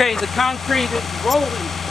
Okay, the concrete is rolling.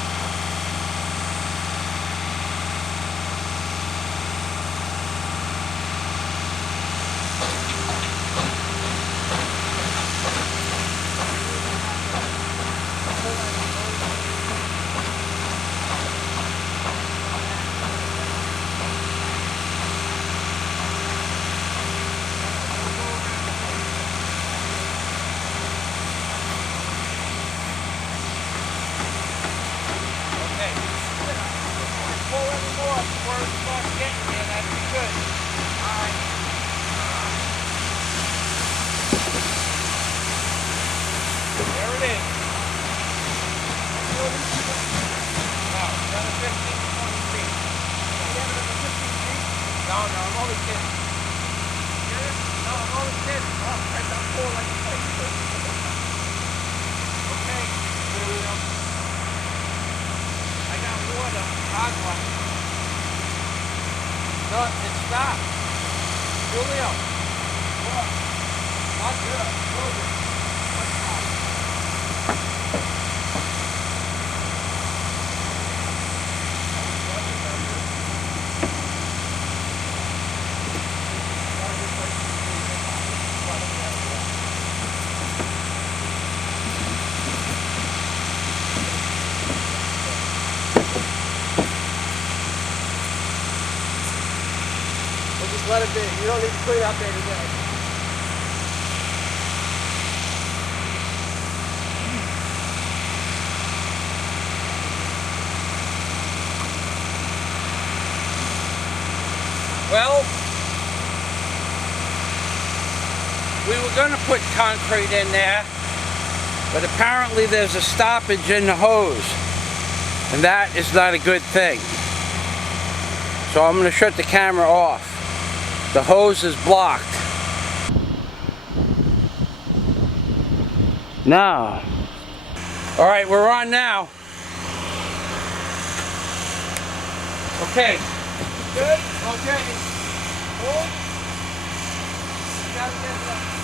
No, it stopped. Julio. What? Not good. Move it. Just let it be. You don't need to clean out there today. Well, we were going to put concrete in there, but apparently there's a stoppage in the hose, and that is not a good thing. So I'm going to shut the camera off. The hose is blocked. Now, all right, we're on now. Okay. Good? Okay. Hold. You gotta get it up.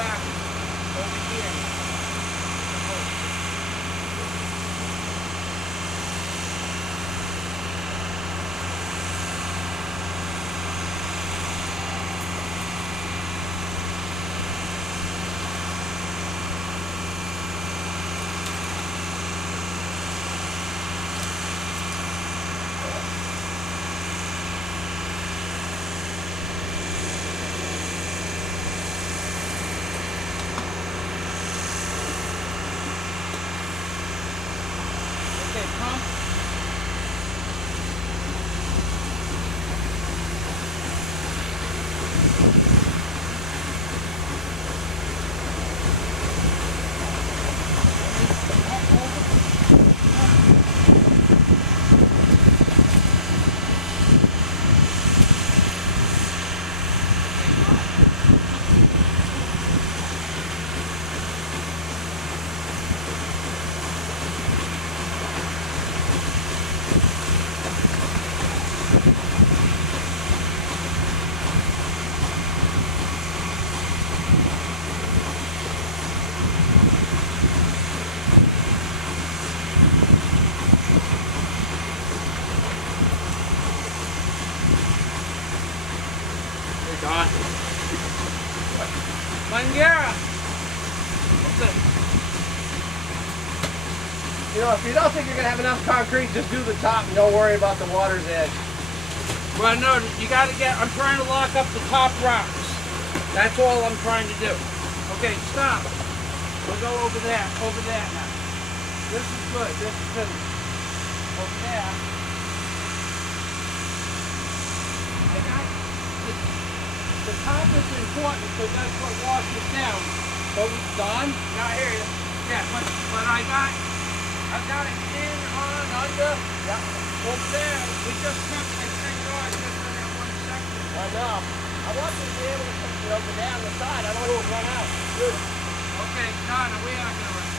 back over here. Okay, pump. Gone. Mangera. What's it? You know, if you don't think you're going to have enough concrete, just do the top and don't worry about the water's edge. Well, no, you got to get, I'm trying to lock up the top rocks. That's all I'm trying to do. Okay, stop. We'll go over there now. This is good, this is finished. Over there. I got the top is important because that's what washes down. So, Don? Yeah, I hear you. Yeah, but I've got it in, on, under. Yeah. Over there, we just kept it, thank God, just for that one section. I know. I want you to be able to put it over there on the side. I don't want it to run out. Good. Okay, Donna, we are going to run.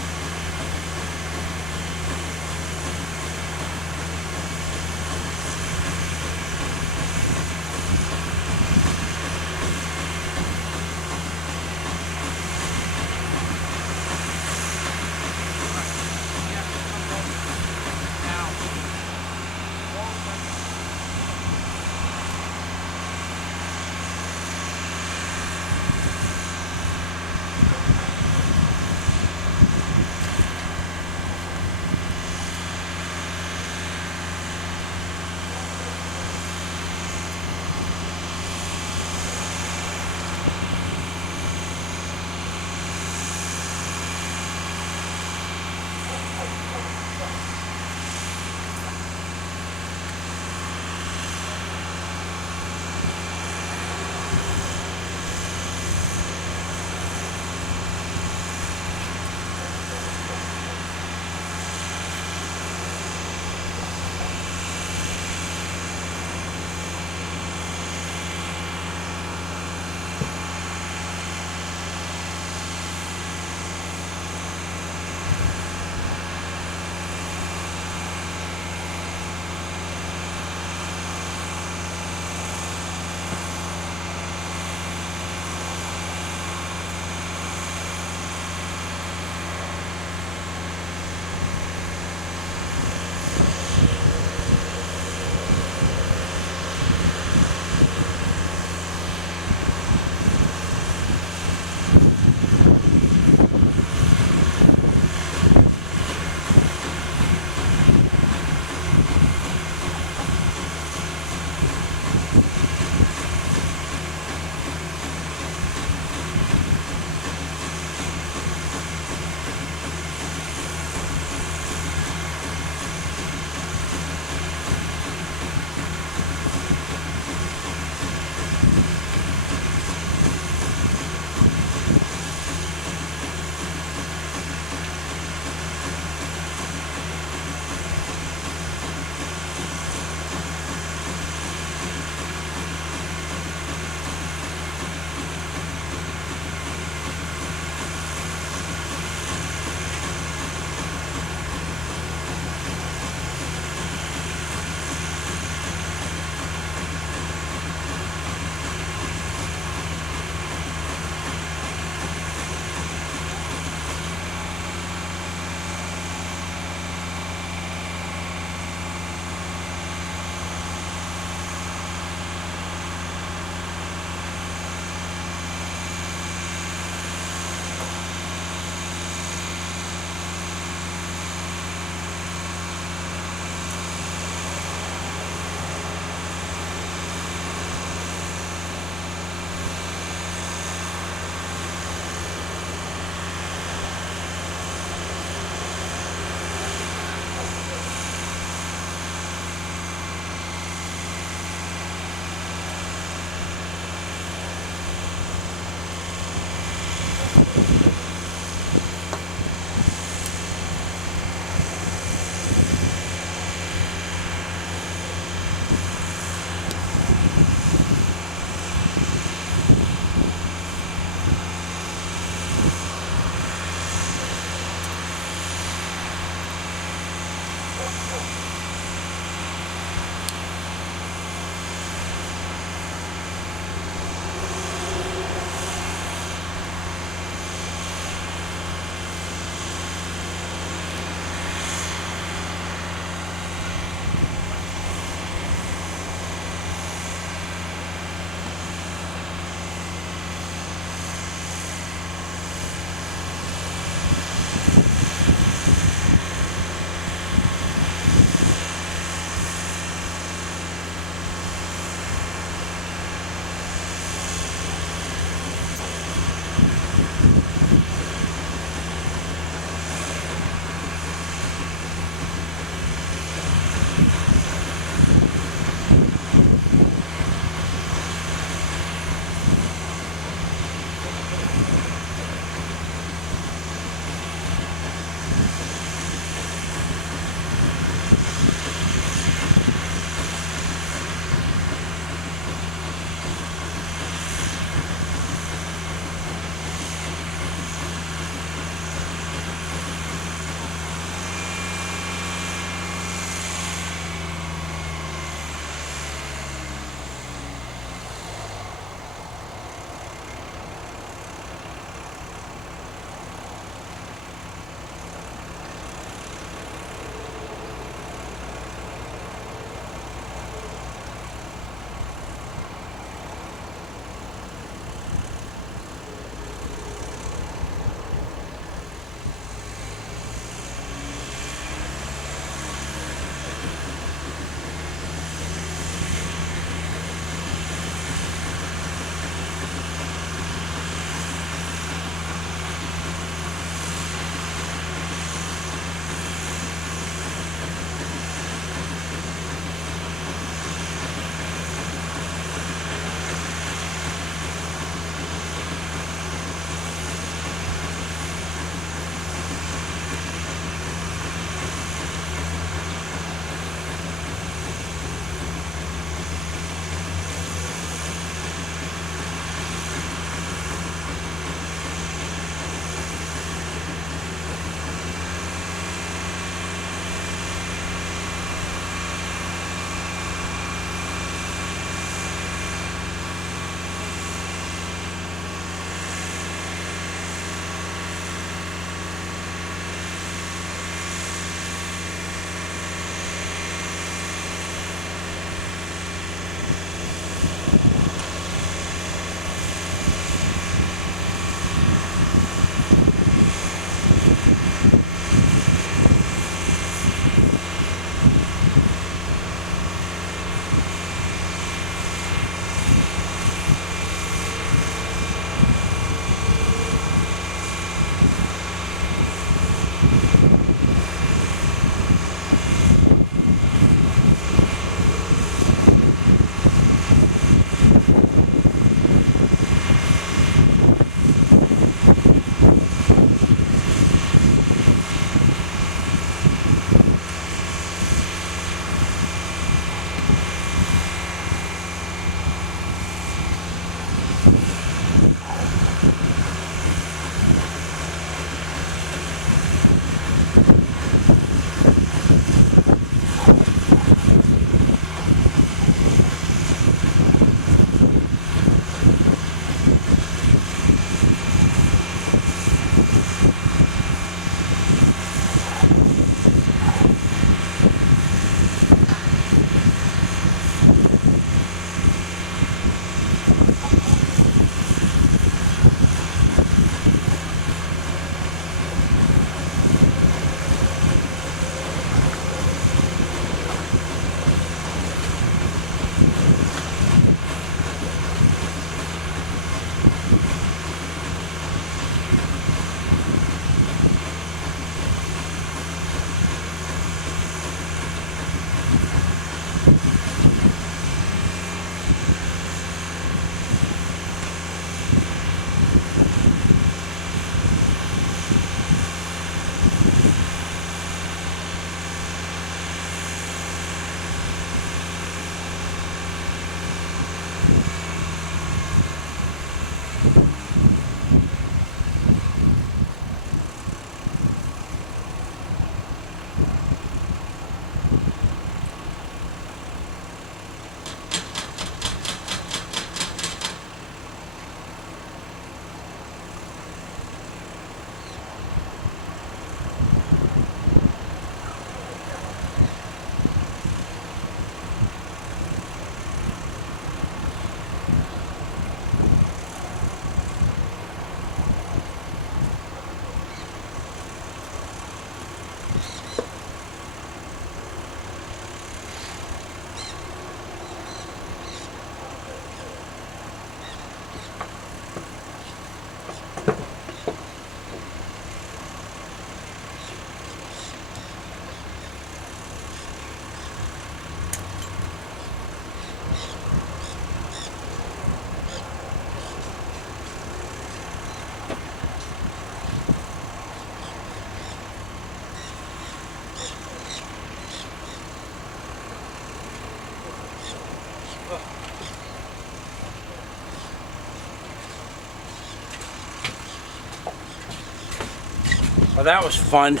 Well, that was fun.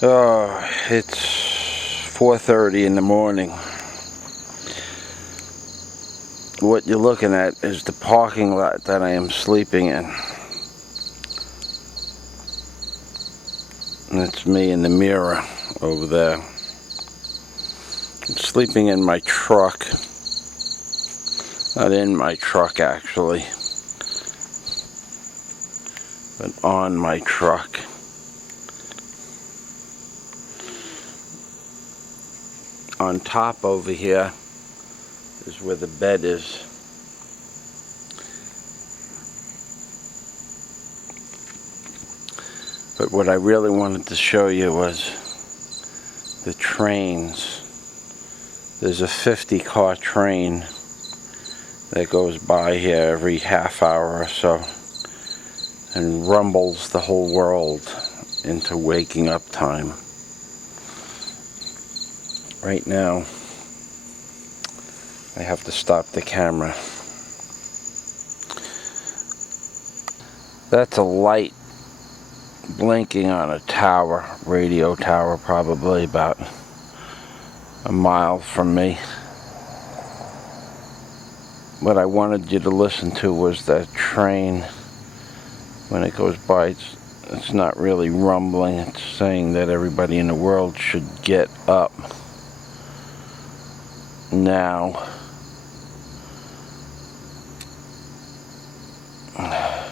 Oh, it's 4:30 in the morning. What you're looking at is the parking lot that I am sleeping in. And it's me in the mirror over there. I'm sleeping in my truck. Not in my truck actually, but on my truck. On top over here is where the bed is. But what I really wanted to show you was the trains. There's a 50-car train that goes by here every half hour or so and rumbles the whole world into waking up time. Right now, I have to stop the camera. That's a light blinking on a tower, radio tower, probably about a mile from me. What I wanted you to listen to was that train. When it goes by, it's not really rumbling, it's saying that everybody in the world should get up now. I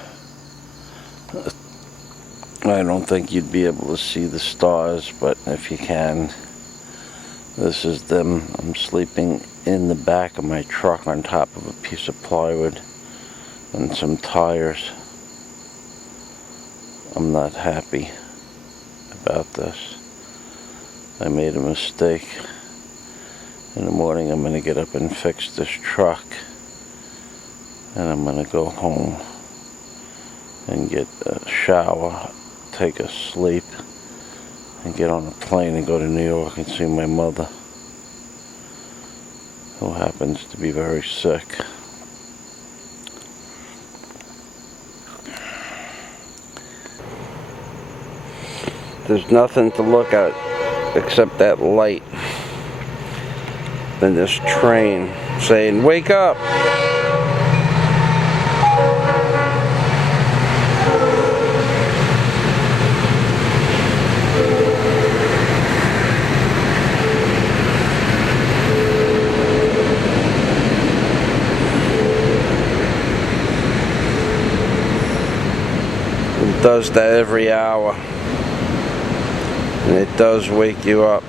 don't think you'd be able to see the stars, but if you can, this is them. I'm sleeping in the back of my truck on top of a piece of plywood and some tires. I'm not happy about this. I made a mistake. In the morning I'm going to get up and fix this truck, and I'm going to go home and get a shower, take a sleep, and get on a plane and go to New York and see my mother, who happens to be very sick. There's nothing to look at except that light and this train saying, "Wake up!" It does that every hour, and it does wake you up.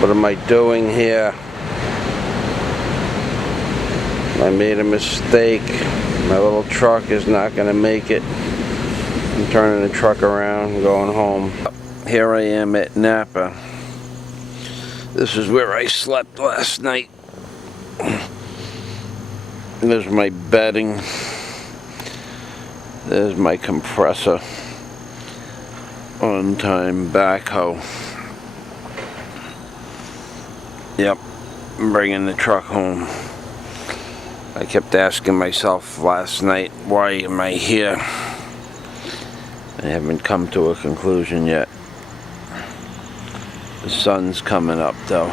What am I doing here? I made a mistake. My little truck is not going to make it. I'm turning the truck around and going home. Here I am at Napa. This is where I slept last night. There's my bedding. There's my compressor. On-time backhoe. Yep, I'm bringing the truck home. I kept asking myself last night, why am I here? I haven't come to a conclusion yet. The sun's coming up though.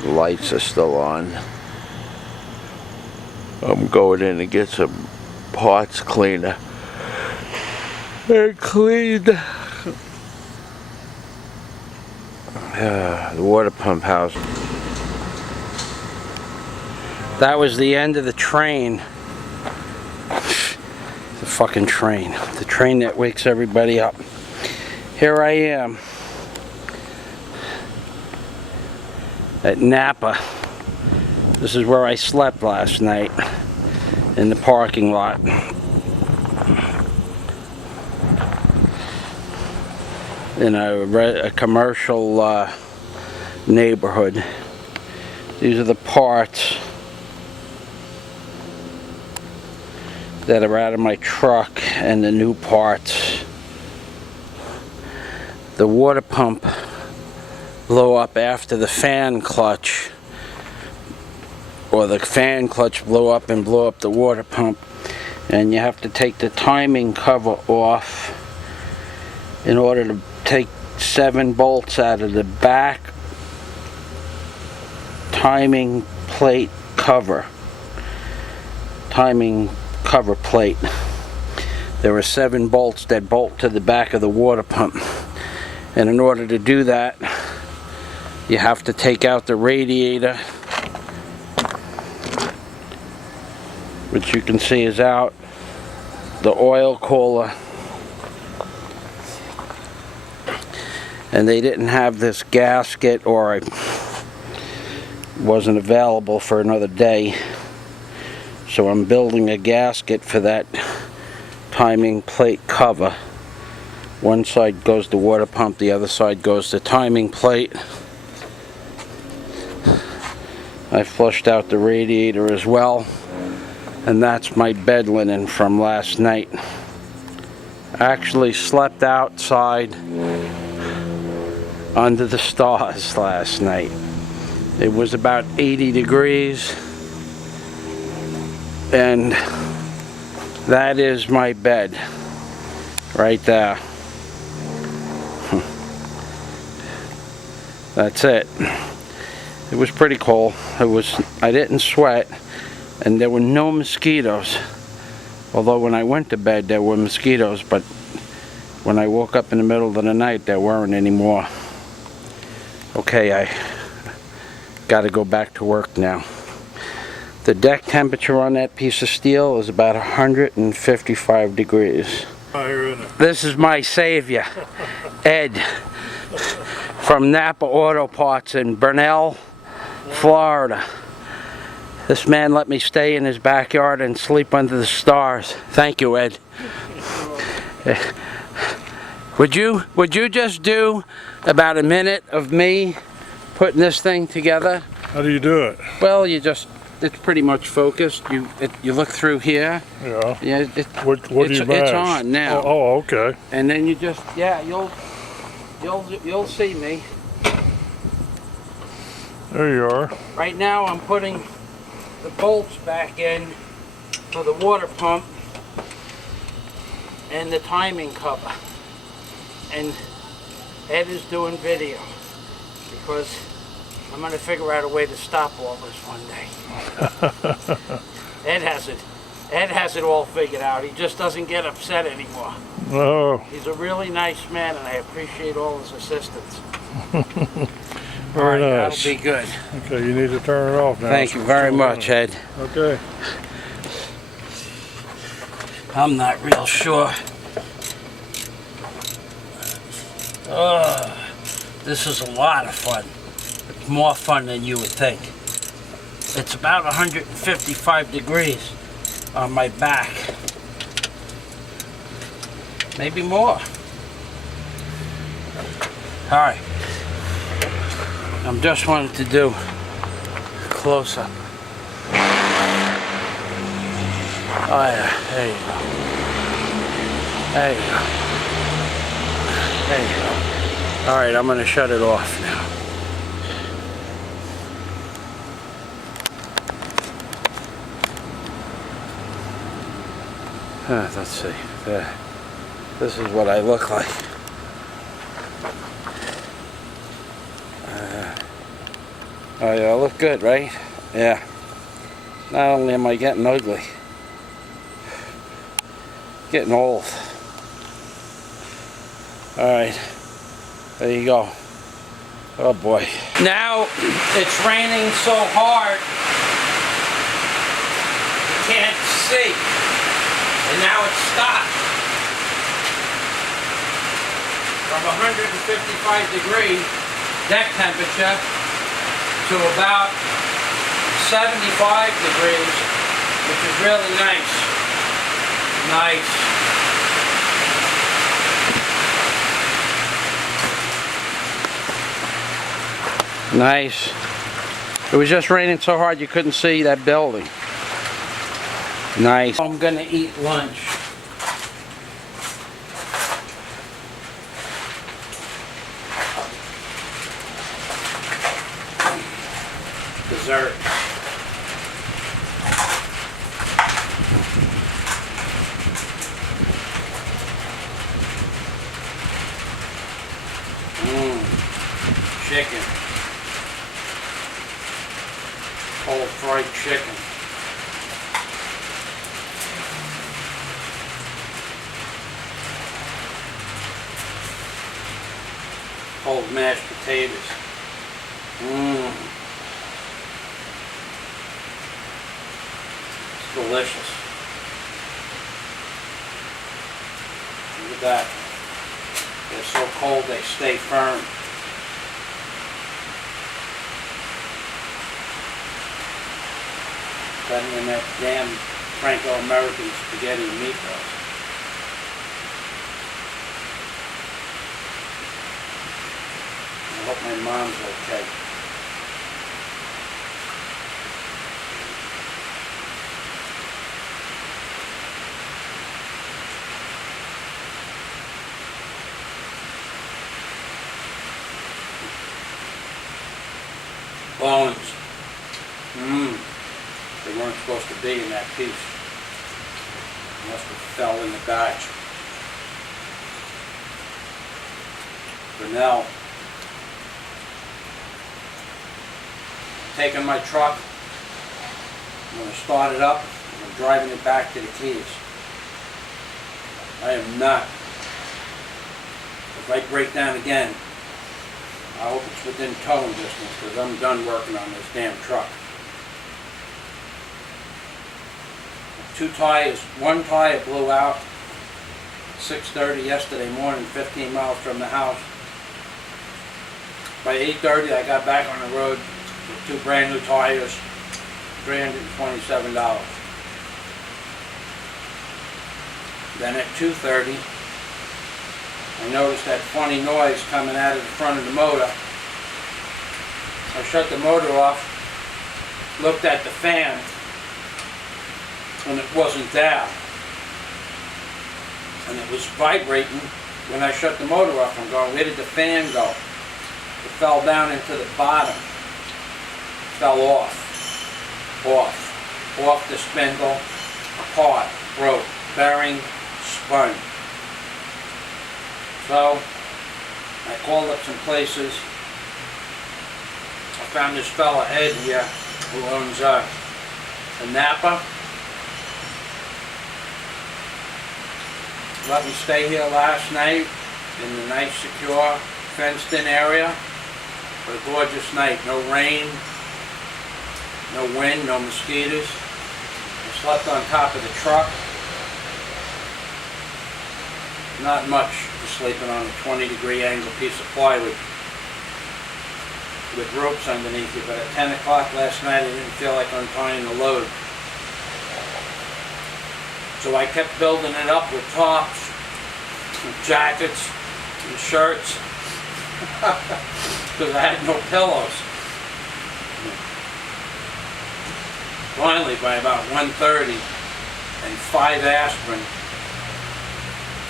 The lights are still on. I'm going in to get some parts cleaner and clean the water pump house. That was the end of the train. The fucking train. The train that wakes everybody up. Here I am at Napa. This is where I slept last night, in the parking lot. In a commercial neighborhood. These are the parts that are out of my truck and the new parts. The water pump blew up after the fan clutch, or the fan clutch blew up and blew up the water pump, and you have to take the timing cover off in order to take 7 bolts out of the back timing plate cover. Timing cover plate. There are 7 bolts that bolt to the back of the water pump. And in order to do that, you have to take out the radiator, which you can see is out, the oil cooler, and they didn't have this gasket, or it wasn't available for another day, so I'm building a gasket for that timing plate cover. One side goes the water pump, the other side goes the timing plate. I flushed out the radiator as well, and that's my bed linen from last night. I actually slept outside under the stars last night. It was about 80 degrees, and that is my bed right there. That's it. It was pretty cold. I didn't sweat, and there were no mosquitoes. Although when I went to bed there were mosquitoes, but when I woke up in the middle of the night there weren't anymore. Okay, I gotta go back to work now. The deck temperature on that piece of steel is about 155 degrees. This is my savior, Ed, from Napa Auto Parts in Burnell, Florida. This man let me stay in his backyard and sleep under the stars. Thank you, Ed. Would you just do about a minute of me putting this thing together? How do you do it? Well, it's pretty much focused. You look through here. Yeah. Yeah. What do you mash? It's on now. Oh, okay. And then you just, yeah, you'll see me. There you are. Right now I'm putting the bolts back in for the water pump and the timing cover. And Ed is doing video because I'm going to figure out a way to stop all this one day. Ed has it all figured out. He just doesn't get upset anymore. Oh. He's a really nice man, and I appreciate all his assistance. Very nice. That'll be good. Okay, you need to turn it off now. Thank you very much, Ed. Okay. I'm not real sure. This is a lot of fun. It's more fun than you would think. It's about 155 degrees on my back. Maybe more. Alright. I'm just wanting to do a close-up. Oh yeah, there you go. There you go. There you go. Alright, I'm going to shut it off now. Let's see. This is what I look like. Oh yeah, I look good, right? Yeah. Not only am I getting ugly, getting old. Alright, there you go. Oh boy. Now it's raining so hard you can't see. And now it's stopped. From 155 degree deck temperature to about 75 degrees, which is really nice. Nice. Nice. It was just raining so hard you couldn't see that building. Nice. I'm gonna eat lunch. Dessert. chicken. Cold fried chicken. Cold mashed potatoes. It's delicious. Look at that. They're so cold they stay firm. Better than that damn Franco-American spaghetti and meatballs. I hope my mom's okay. Bones. They weren't supposed to be in that piece. Must have fell in the gotch. But now, taking my truck, I'm going to start it up, and I'm driving it back to the Keys. I am not. If I break down again, I hope it's within towing distance, because I'm done working on this damn truck. 2 tires, 1 tire blew out 6:30 yesterday morning, 15 miles from the house. By 8:30 I got back on the road with 2 brand new tires, $327. Then at 2:30 I noticed that funny noise coming out of the front of the motor. I shut the motor off, looked at the fan, and it wasn't down. And it was vibrating when I shut the motor off. I'm going, where did the fan go? It fell down into the bottom. Fell off. Off the spindle, apart, broke, bearing, spun. So, I called up some places. I found this fella, Ed, here, who owns a Napa. Let me stay here last night in the nice, secure, fenced-in area. For a gorgeous night. No rain, no wind, no mosquitoes. I slept on top of the truck. Not much for sleeping on a 20-degree angle piece of plywood with ropes underneath you, but at 10 o'clock last night I didn't feel like untying the load. So I kept building it up with tops, and jackets, and shirts, because I had no pillows. Finally, by about 1:30 and 5 aspirin,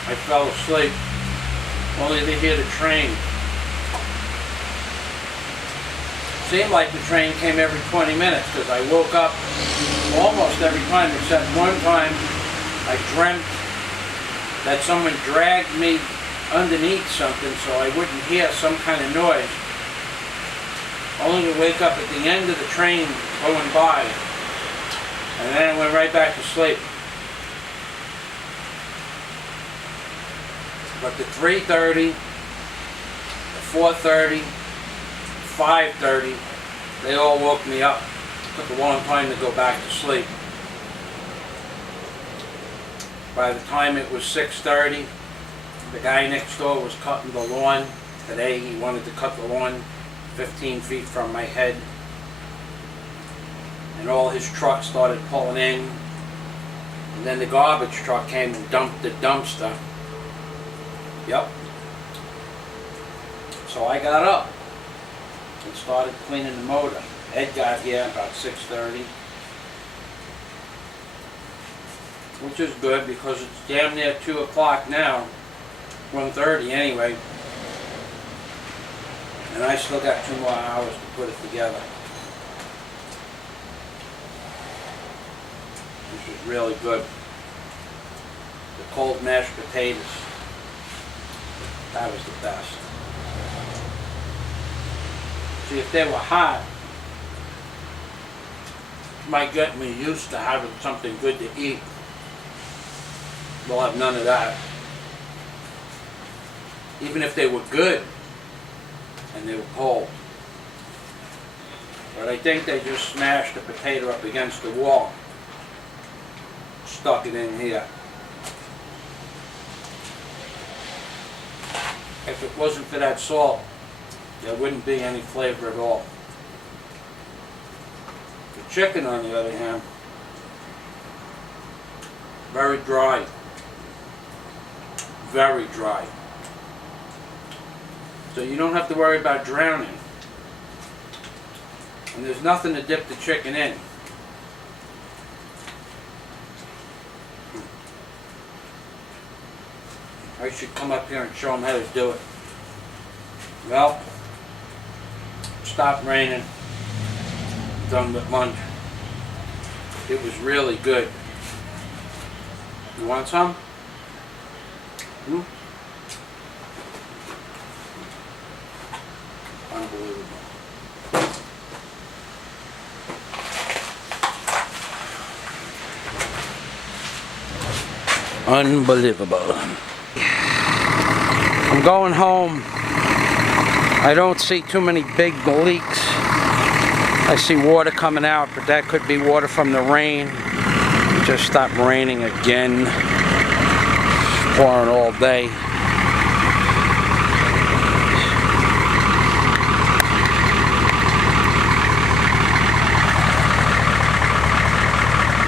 I fell asleep, only to hear the train. Seemed like the train came every 20 minutes, because I woke up almost every time, except one time I dreamt that someone dragged me underneath something so I wouldn't hear some kind of noise, only to wake up at the end of the train going by, and then I went right back to sleep. But the 3:30, the 4:30, 5:30, they all woke me up. It took a long time to go back to sleep. By the time it was 6:30, the guy next door was cutting the lawn. Today he wanted to cut the lawn 15 feet from my head. And all his trucks started pulling in. And then the garbage truck came and dumped the dumpster. Yep. So I got up and started cleaning the motor. Ed got here about 6:30. Which is good because it's damn near 2 o'clock now, 1:30 anyway, and I still got 2 more hours to put it together. This is really good. The cold mashed potatoes, that was the best. See, if they were hot, it might get me used to having something good to eat. We'll have none of that. Even if they were good and they were cold. But I think they just smashed the potato up against the wall. Stuck it in here. If it wasn't for that salt, there wouldn't be any flavor at all. The chicken, on the other hand, very dry. Very dry. So you don't have to worry about drowning. And there's nothing to dip the chicken in. I should come up here and show them how to do it. Well, stopped raining. Done with lunch. It was really good. You want some? Hmm? Unbelievable. Unbelievable. I'm going home. I don't see too many big leaks. I see water coming out, but that could be water from the rain. It just stopped raining again. It's pouring all day.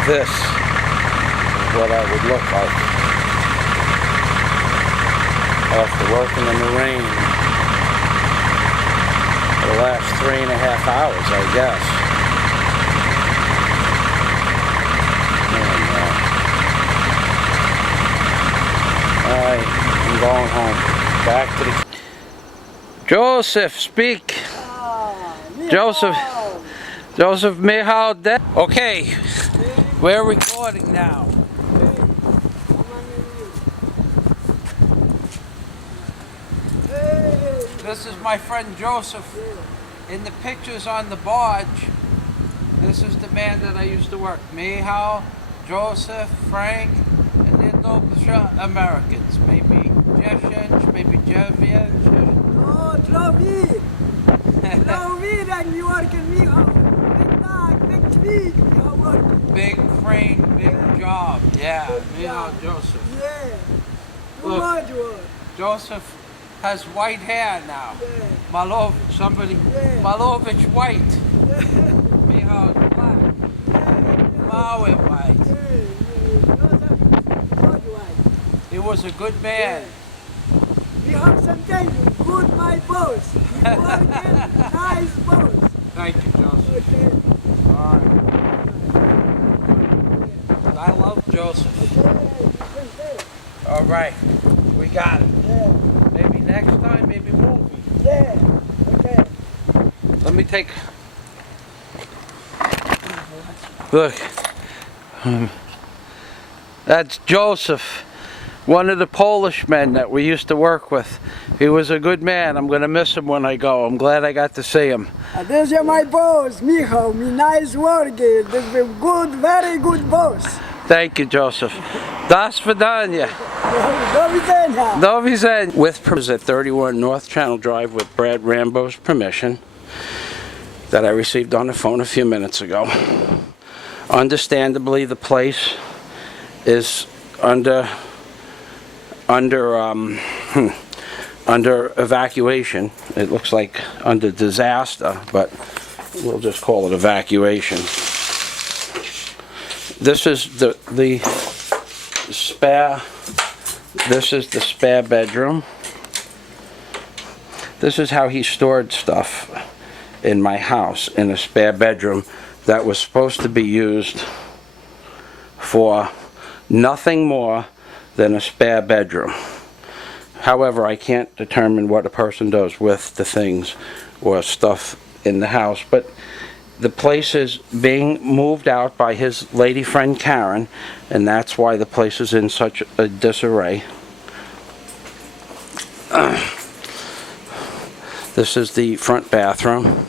This is what I would look like after working in the rain for the last 3.5 hours, I guess. Alright, I'm going home. Back to the... Joseph, speak! Joseph Mihal dead. Okay, we're recording now. This is my friend Joseph. In the pictures on the barge, this is the man that I used to work. Mihal, Joseph, Frank, and they're those Americans. Maybe Jeshens, maybe Jevians. Oh, Tlavi! Tlavi, and you work in Mihal. Big dog, big week, Mihal work. Big crane, big job. Yeah, Mihal, Joseph. Yeah. Look. Look. Joseph has white hair now. Yeah. Malovich, somebody. Yeah. Malovich white. Yeah. Mihal black. Maui white. He was a good man. We have something good, my boss. You working, nice boss. Thank you, Joseph. Okay. All right. I love Joseph. Okay. All right. We got it. Yeah. Maybe next time, maybe movie. Yeah. Okay. Let me take... Look. That's Joseph, one of the Polish men that we used to work with. He was a good man. I'm going to miss him when I go. I'm glad I got to see him. This is my boss, Michał. Me nice work. This is a good, very good boss. Thank you, Joseph. Das Vidania. Do widzenia. Do widzenia. With permission at 31 North Channel Drive with Brad Rambo's permission that I received on the phone a few minutes ago. Understandably, the place is under evacuation. It looks like under disaster, but we'll just call it evacuation. This is the spare. This is the spare bedroom. This is how he stored stuff in my house, in a spare bedroom that was supposed to be used for nothing more than a spare bedroom. However, I can't determine what a person does with the things or stuff in the house, but the place is being moved out by his lady friend Karen, and that's why the place is in such a disarray. This is the front bathroom.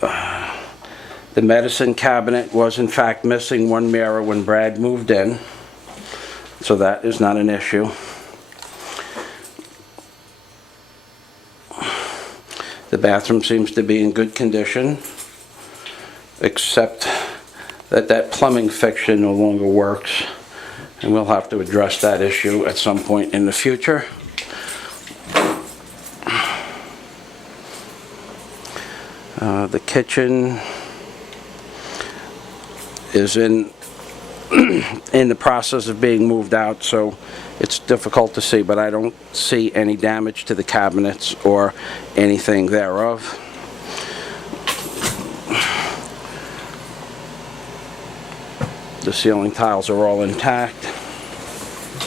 The medicine cabinet was in fact missing one mirror when Brad moved in, so that is not an issue. The bathroom seems to be in good condition, except that that plumbing fixture no longer works, and we'll have to address that issue at some point in the future. The kitchen is in the process of being moved out, so it's difficult to see, but I don't see any damage to the cabinets or anything thereof. The ceiling tiles are all intact.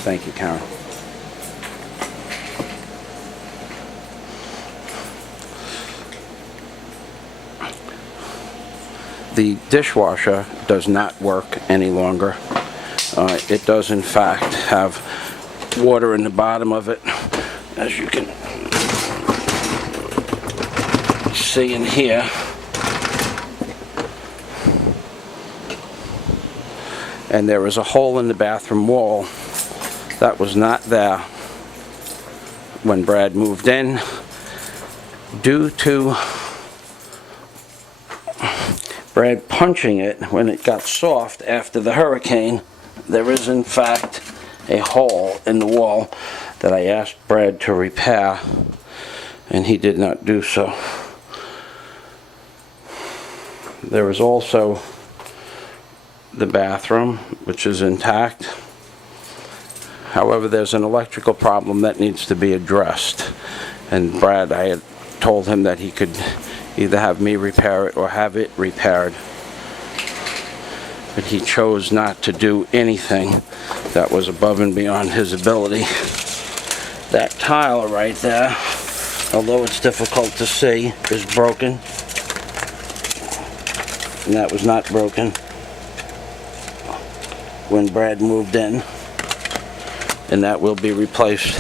Thank you, Karen. The dishwasher does not work any longer. It does in fact have water in the bottom of it, as you can see in here. And there is a hole in the bathroom wall that was not there when Brad moved in, due to Brad punching it when it got soft after the hurricane. There is in fact a hole in the wall that I asked Brad to repair, and he did not do so. There is also the bathroom, which is intact. However, there's an electrical problem that needs to be addressed, and Brad, I had told him that he could either have me repair it or have it repaired, but he chose not to do anything that was above and beyond his ability. That tile right there, although it's difficult to see, is broken, and that was not broken when Brad moved in, and that will be replaced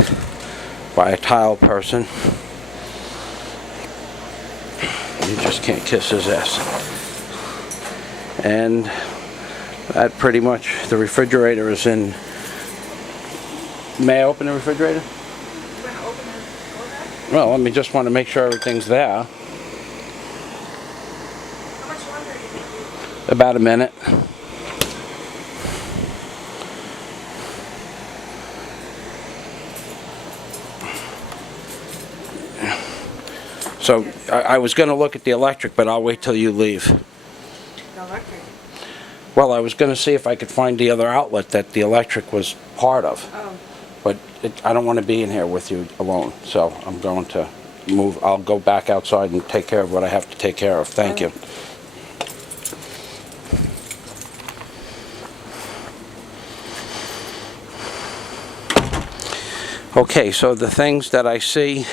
by a tile person. You just can't kiss his ass. And that pretty much, the refrigerator is in. May I open the refrigerator? You want to open the door? Well, I mean, just want to make sure everything's there. How much longer are you going to do? About a minute. So I was going to look at the electric, but I'll wait till you leave. The electric. Well, I was going to see if I could find the other outlet that the electric was part of. Oh. But I don't want to be in here with you alone, so I'm going to move. I'll go back outside and take care of what I have to take care of. Thank you. Okay, so the things that I see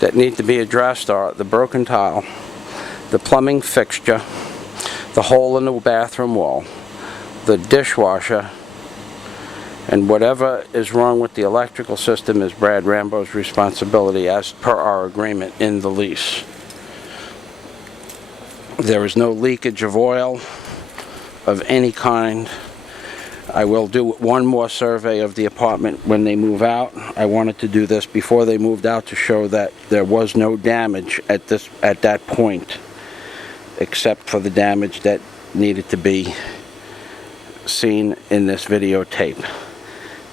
that need to be addressed are the broken tile, the plumbing fixture, the hole in the bathroom wall, the dishwasher, and whatever is wrong with the electrical system is Brad Rambo's responsibility as per our agreement in the lease. There is no leakage of oil of any kind. I will do one more survey of the apartment when they move out. I wanted to do this before they moved out to show that there was no damage at that point, except for the damage that needed to be seen in this videotape.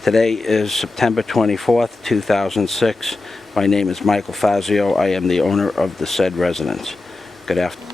Today is September 24th, 2006. My name is Michael Fazio. I am the owner of the said residence. Good afternoon.